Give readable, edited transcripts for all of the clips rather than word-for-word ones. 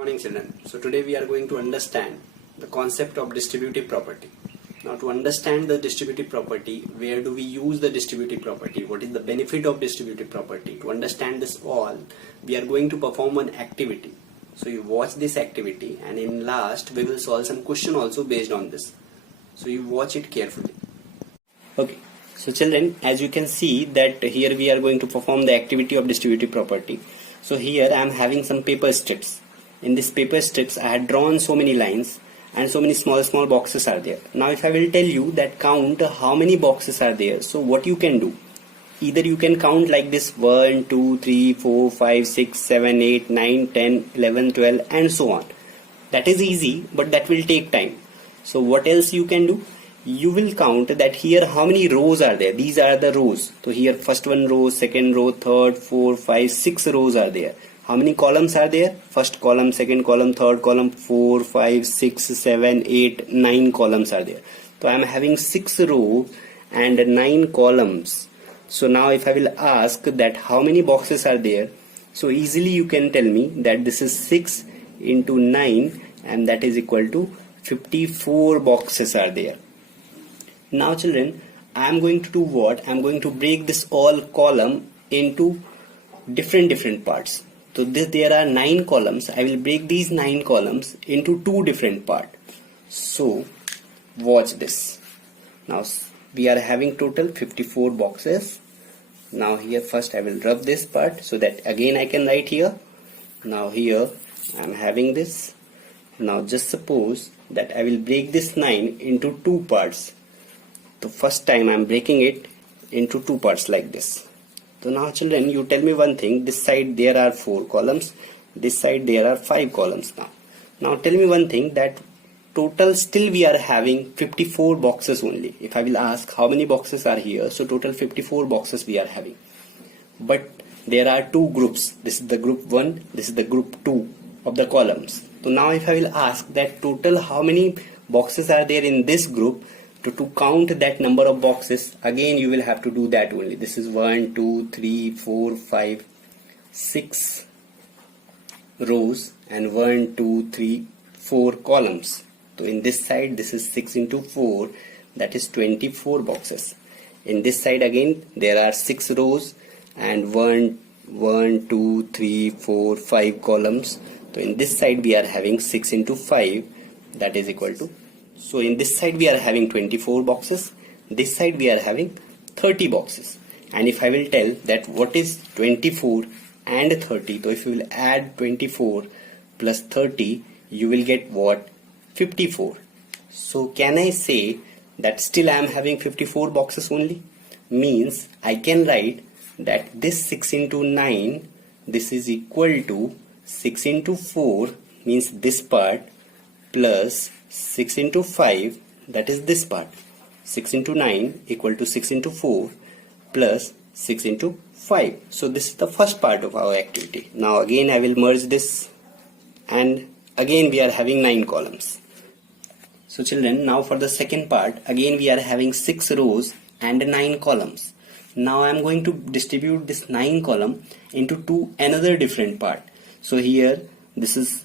Morning children. So today we are going to understand the concept of distributive property. Now to understand the distributive property, where do we use the distributive property? What is the benefit of distributive property? To understand this all, we are going to perform an activity. So you watch this activity and in last we will solve some question also based on this. So you watch it carefully. Okay. So children, as you can see that here we are going to perform the activity of distributive property. So here I am having some paper strips. In this paper strips I had drawn so many lines and so many small boxes are there. Now if I will tell you that count how many boxes are there, so what you can do, either you can count like this 1, 2, 3, 4, 5, 6, 7, 8, 9, 10, 11, 12 and so on. That is easy, but that will take time. So what else you can do? You will count that here how many rows are there. These are the rows. So here first one row, second row, third, 4, 5, 6 rows are there. How many columns are there? First column, second column, third column, 4, 5, 6, 7, 8, 9 columns are there. So I am having 6 rows and 9 columns. So now if I will ask that how many boxes are there, so easily you can tell me that this is 6 into 9 and that is equal to 54 boxes are there. Now children, I am going to do what? I am going to break this all column into different parts. So there are 9 columns. I will break these 9 columns into 2 different parts. So watch this. Now we are having total 54 boxes. Now here first I will rub this part so that again I can write here. Now here I am having this. Now just suppose that I will break this 9 into 2 parts. The first time I am breaking it into 2 parts like this. So now children, you tell me one thing, this side there are 4 columns, this side there are 5 columns now. Now tell me one thing, that total still we are having 54 boxes only. If I will ask how many boxes are here, so total 54 boxes we are having. But there are 2 groups, this is the group 1, this is the group 2 of the columns. So now if I will ask that total how many boxes are there in this group, to count that number of boxes, again you will have to do that only. This is 1, 2, 3, 4, 5, 6 rows and 1, 2, 3, 4 columns. So in this side this is 6 into 4, that is 24 boxes. In this side again there are 6 rows and 1, 2, 3, 4, 5 columns. So in this side we are having 6 into 5, that is equal to, so in this side we are having 24 boxes, this side we are having 30 boxes. And if I will tell that what is 24 and 30, so if you will add 24 plus 30, you will get what? 54. So can I say that still I am having 54 boxes only? Means I can write that this 6 into 9, this is equal to 6 into 4, means this part, plus 6 into 5, that is this part. 6 into 9 equal to 6 into 4 plus 6 into 5. So this is the first part of our activity. Now again I will merge this and again we are having 9 columns. So children, now for the second part, again we are having 6 rows and 9 columns. Now I am going to distribute this 9 column into another different part. So here this is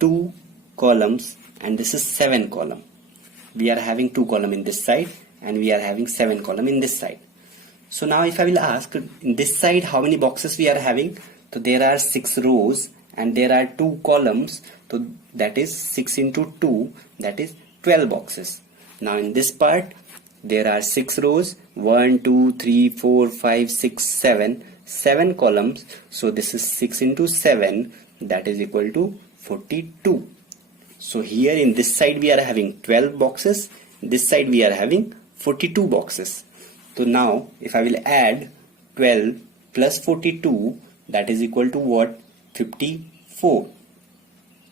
2 columns and this is 7 column. We are having 2 column in this side and we are having 7 column in this side. So now if I will ask in this side how many boxes we are having, so there are 6 rows and there are 2 columns, so that is 6 into 2, that is 12 boxes. Now in this part there are 6 rows, 1, 2, 3, 4, 5, 6, 7 columns, so this is 6 into 7, that is equal to 42. So here in this side we are having 12 boxes, this side we are having 42 boxes. So now if I will add 12 plus 42, that is equal to what? 54.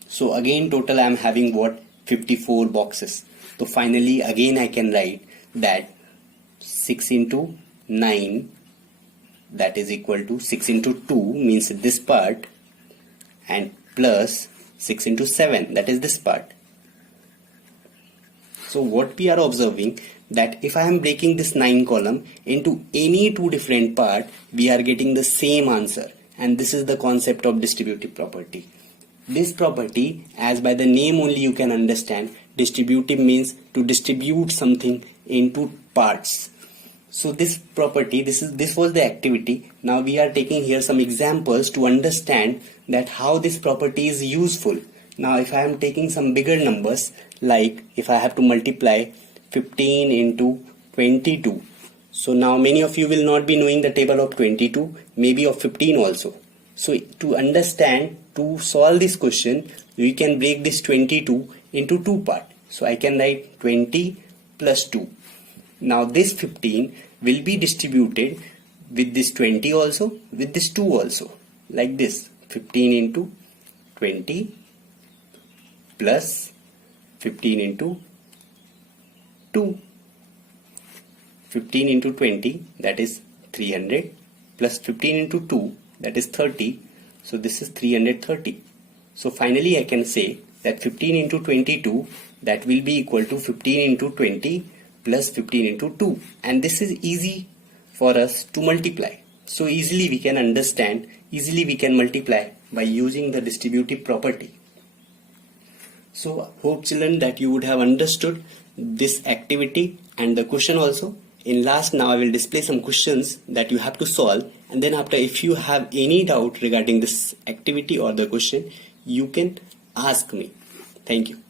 So again total I am having what? 54 boxes. So finally again I can write that 6 into 9, that is equal to 6 into 2, means this part, and plus 6 into 7, that is this part. So what we are observing, that if I am breaking this 9 column into any 2 different parts, we are getting the same answer. And this is the concept of distributive property. this property, as by the name only you can understand, distributive means to distribute something into parts. So this property, this was the activity. Now we are taking here some examples to understand that how this property is useful. Now if I am taking some bigger numbers, like if I have to multiply 15 into 22. So now many of you will not be knowing the table of 22, maybe of 15 also. So to understand, to solve this question, we can break this 22 into two parts. So I can write 20 plus 2. Now this 15 will be distributed with this 20 also, with this 2 also, like this. 15 into 20 plus 15 into 2. 15 into 20, that is 300, plus 15 into 2, that is 30. So this is 330. So finally I can say that 15 into 22, that will be equal to 15 into 20 plus 15 into 2. And this is easy for us to multiply. So easily we can understand, easily we can multiply by using the distributive property. So hope children that you would have understood this activity and the question also. In last, now I will display some questions that you have to solve, and then after, if you have any doubt regarding this activity or the question, you can ask me. Thank you.